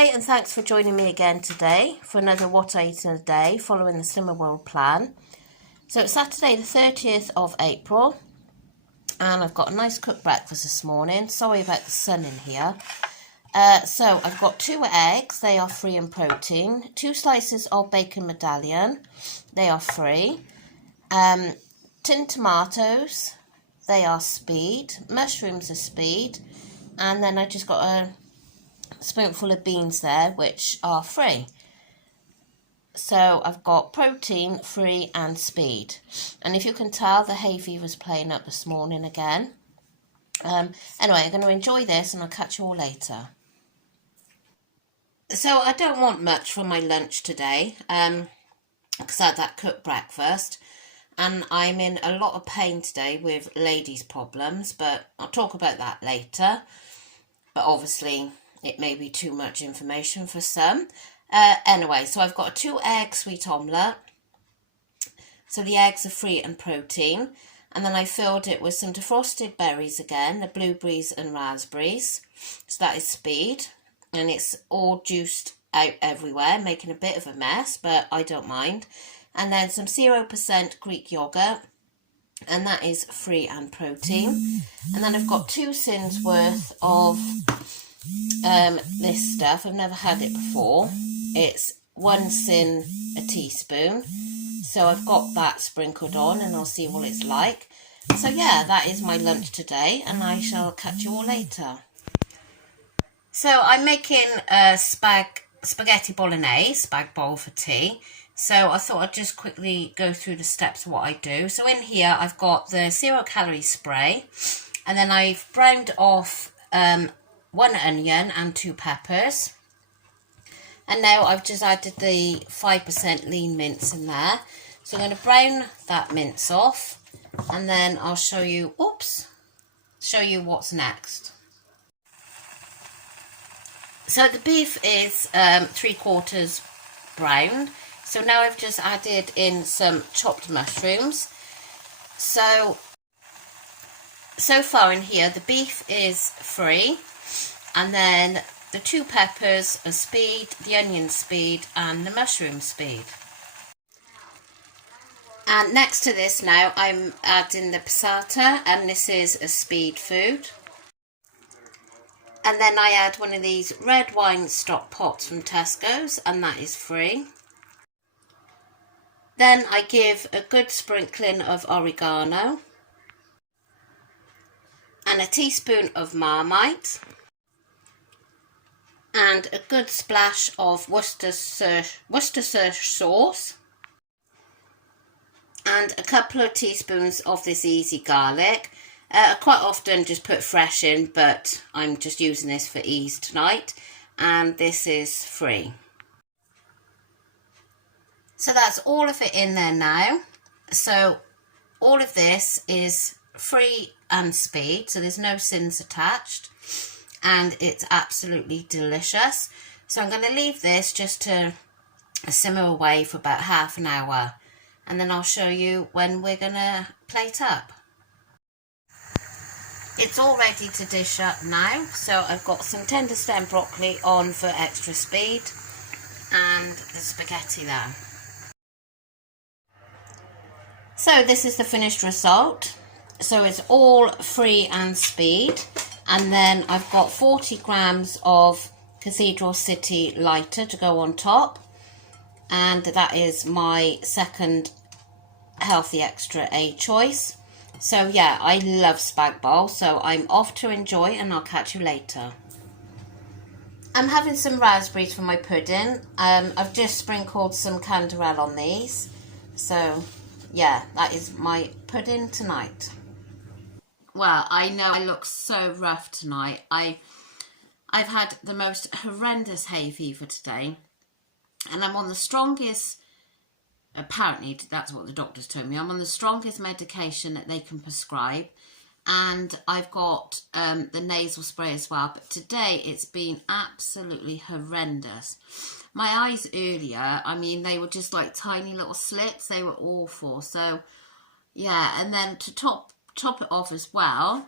Hi, and thanks for joining me again today for another What I Eat in a Day following the Slimmer World plan. So it's Saturday the 30th of April and I've got a nice cooked breakfast this morning. Sorry about the sun in here. So I've got 2 eggs, they are free in protein, 2 slices of bacon medallion, they are free, tin tomatoes, they are speed, mushrooms are speed, and then I just got a spoonful of beans there which are free. So I've got protein, free and speed. And if you can tell, the hay fever's playing up this morning again. Anyway, I'm going to enjoy this and I'll catch you all later. So I don't want much for my lunch today because I had that cooked breakfast. And I'm in a lot of pain today with ladies' problems, but I'll talk about that later. But obviously it may be too much information for some. Anyway, so I've got a 2-egg sweet omelette. So the eggs are free and protein. And then I filled it with some defrosted berries again, the blueberries and raspberries. So that is speed. And it's all juiced out everywhere, making a bit of a mess, but I don't mind. And then some 0% Greek yogurt. And that is free and protein. And then I've got 2 sins worth of this stuff. I've never had it before. It's 1 sin a teaspoon. So I've got that sprinkled on and I'll see what it's like. So yeah, that is my lunch today and I shall catch you all later. So I'm making a spaghetti bolognese, spag bowl for tea. So I thought I'd just quickly go through the steps of what I do. So in here I've got the 0 calorie spray and then I've browned off 1 onion and 2 peppers. And now I've just added the 5% lean mince in there. So I'm going to brown that mince off and then I'll show you what's next. So the beef is 3/4 browned. So now I've just added in some chopped mushrooms. So far in here the beef is free and then the 2 peppers are speed, the onion speed and the mushroom speed. And next to this now I'm adding the passata and this is a speed food. And then I add one of these red wine stock pots from Tesco's and that is free. Then I give a good sprinkling of oregano and a teaspoon of Marmite and a good splash of Worcestershire sauce and a couple of teaspoons of this easy garlic. I quite often just put fresh in, but I'm just using this for ease tonight and this is free. So that's all of it in there now. So all of this is free and speed, so there's no sins attached and it's absolutely delicious. So I'm going to leave this just to simmer away for about half an hour and then I'll show you when we're going to plate up. It's all ready to dish up now, so I've got some tender stem broccoli on for extra speed and the spaghetti there. So this is the finished result. So it's all free and speed. And then I've got 40 grams of Cathedral City lighter to go on top. And that is my second healthy extra A choice. So yeah, I love spag bowl. So I'm off to enjoy and I'll catch you later. I'm having some raspberries for my pudding. I've just sprinkled some canderel on these. So yeah, that is my pudding tonight. Well, I know I look so rough tonight. I've had the most horrendous hay fever today. And I'm on the strongest, apparently that's what the doctors told me, I'm on the strongest medication that they can prescribe. And I've got the nasal spray as well. But today it's been absolutely horrendous. My eyes earlier, I mean, they were just like tiny little slits. They were awful. So, yeah, and then to top it off as well,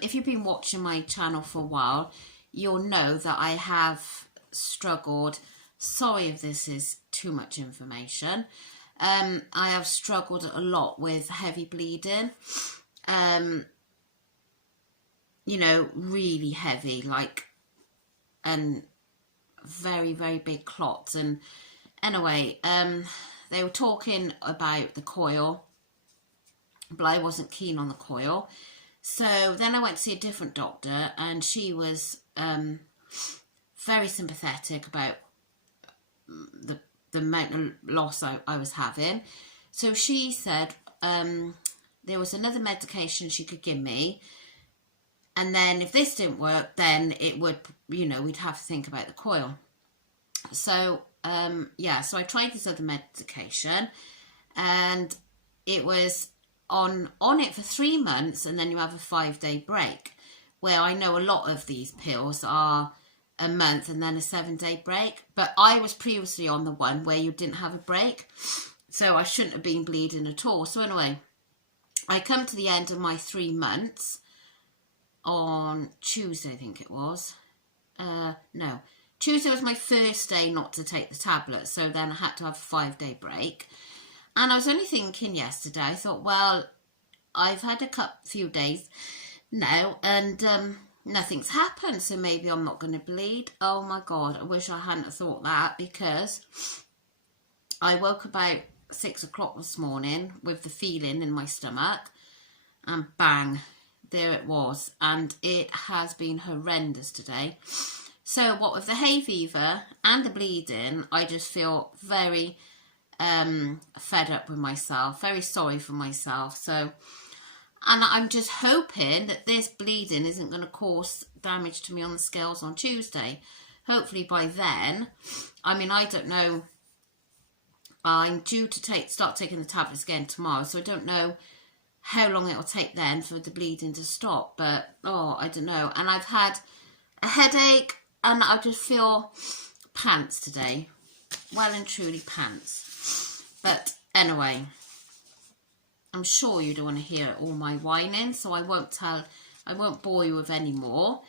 if you've been watching my channel for a while, you'll know that I have struggled. Sorry if this is too much information. I have struggled a lot with heavy bleeding. You know, really heavy, like, and very, very big clots. And anyway, they were talking about the coil, but I wasn't keen on the coil. So then I went to see a different doctor, and she was very sympathetic about the amount of loss I was having. So she said there was another medication she could give me, and then if this didn't work, then it would, you know, we'd have to think about the coil. So yeah, so I tried this other medication, and it was on it for 3 months, and then you have a 5-day break, where I know a lot of these pills are a month and then a 7-day break, but I was previously on the one where you didn't have a break, so I shouldn't have been bleeding at all. So anyway, I come to the end of my 3 months on Tuesday, I think it was. No, Tuesday was my first day not to take the tablet, so then I had to have a 5-day break. And I was only thinking yesterday, I thought, well, I've had a few days now, and nothing's happened, so maybe I'm not going to bleed. Oh my God, I wish I hadn't thought that, because I woke about 6 o'clock this morning with the feeling in my stomach, and bang, there it was. And it has been horrendous today. So what with the hay fever and the bleeding, I just feel very fed up with myself, very sorry for myself. So, and I'm just hoping that this bleeding isn't going to cause damage to me on the scales on Tuesday. Hopefully by then, I mean, I don't know, I'm due to start taking the tablets again tomorrow, so I don't know how long it'll take then for the bleeding to stop, but oh, I don't know. And I've had a headache, and I just feel pants today, well and truly pants. But anyway, I'm sure you don't want to hear all my whining, so I won't bore you with any more.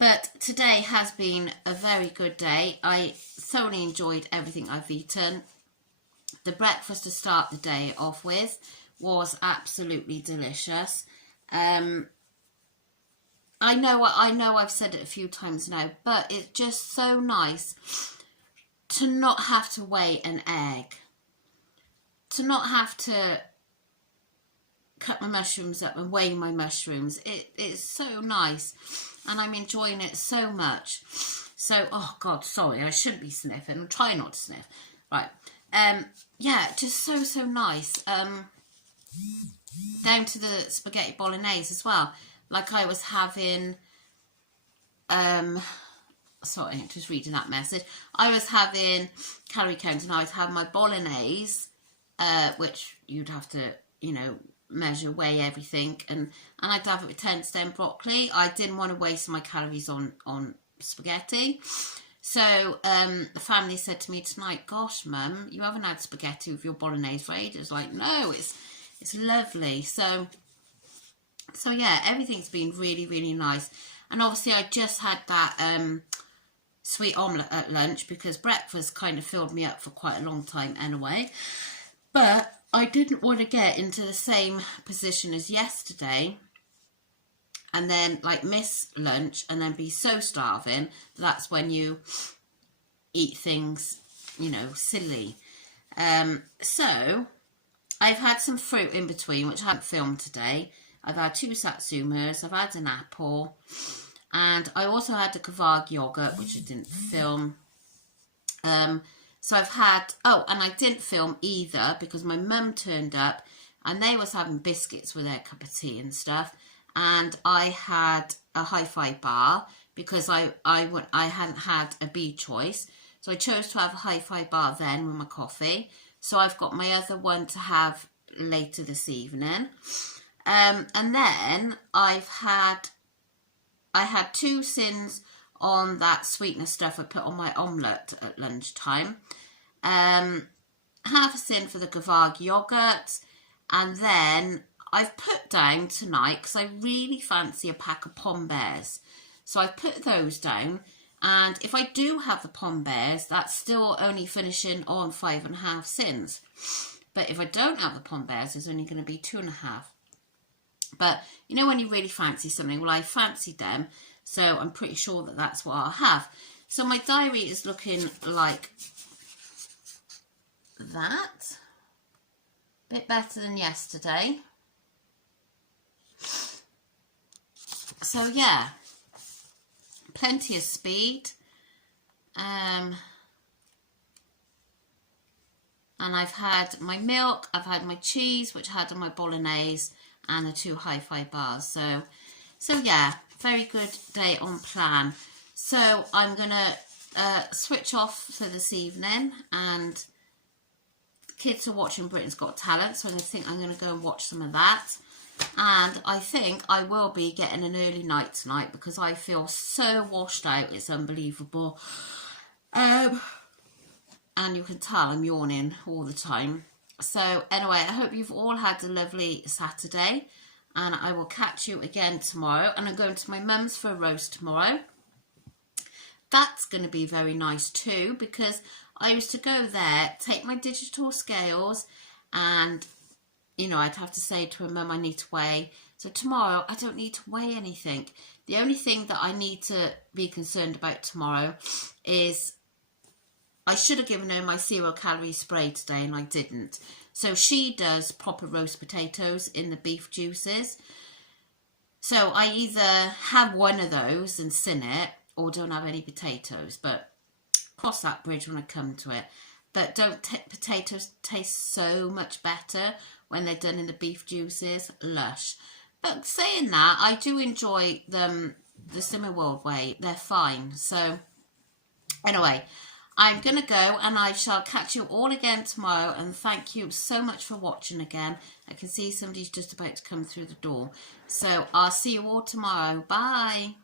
But today has been a very good day. I thoroughly enjoyed everything I've eaten. The breakfast to start the day off with was absolutely delicious. I know I've said it a few times now, but it's just so nice to not have to weigh an egg, to not have to cut my mushrooms up and weigh my mushrooms. It's so nice, and I'm enjoying it so much. So, oh God, sorry, I shouldn't be sniffing. I'm trying not to sniff. Right. Yeah, just so nice. Down to the spaghetti bolognese as well. Like I was having, sorry, I'm just reading that message. I was having calorie count, and I was having my bolognese, which you'd have to, you know, measure, weigh everything, and I'd have it with 10 stem broccoli. I didn't want to waste my calories on spaghetti. So the family said to me tonight, gosh, Mum, you haven't had spaghetti with your bolognese for ages. Like, no, it's lovely. So yeah, everything's been really, really nice. And obviously I just had that sweet omelette at lunch, because breakfast kind of filled me up for quite a long time anyway. But I didn't want to get into the same position as yesterday and then like miss lunch and then be so starving that's when you eat things, you know, silly. So I've had some fruit in between, which I haven't filmed today. I've had 2 satsumas, I've had an apple, and I also had the Kvarg yogurt, which I didn't film. So I've had, oh, and I didn't film either because my mum turned up and they was having biscuits with their cup of tea and stuff. And I had a hi-fi bar because I hadn't had a B choice. So I chose to have a hi-fi bar then with my coffee. So I've got my other one to have later this evening. And then I had 2 sins on that sweetener stuff I put on my omelette at lunchtime. Half a sin for the Kvarg yogurt, and then I've put down tonight, because I really fancy a pack of Pom Bears. So I've put those down, and if I do have the Pom Bears, that's still only finishing on 5.5 sins. But if I don't have the Pom Bears, it's only going to be 2.5. But you know when you really fancy something, well, I fancied them, so I'm pretty sure that that's what I'll have. So my diary is looking like that. Bit better than yesterday. So yeah, plenty of speed. And I've had my milk, I've had my cheese, which I had on my bolognese, and the 2 hi-fi bars. So yeah, very good day on plan. So I'm gonna switch off for this evening, and kids are watching Britain's Got Talent, so I think I'm gonna go and watch some of that. And I think I will be getting an early night tonight because I feel so washed out, it's unbelievable. And you can tell I'm yawning all the time. So anyway, I hope you've all had a lovely Saturday, and I will catch you again tomorrow. And I'm going to my mum's for a roast tomorrow. That's going to be very nice too, because I used to go there, take my digital scales, and you know, I'd have to say to her, Mum, I need to weigh. So tomorrow I don't need to weigh anything. The only thing that I need to be concerned about tomorrow is I should have given her my 0 calorie spray today, and I didn't. So she does proper roast potatoes in the beef juices. So I either have one of those and sin it, or don't have any potatoes. But cross that bridge when I come to it. But don't potatoes taste so much better when they're done in the beef juices? Lush. But saying that, I do enjoy them the Slimming World way. They're fine. So anyway, I'm going to go, and I shall catch you all again tomorrow, and thank you so much for watching again. I can see somebody's just about to come through the door. So I'll see you all tomorrow. Bye.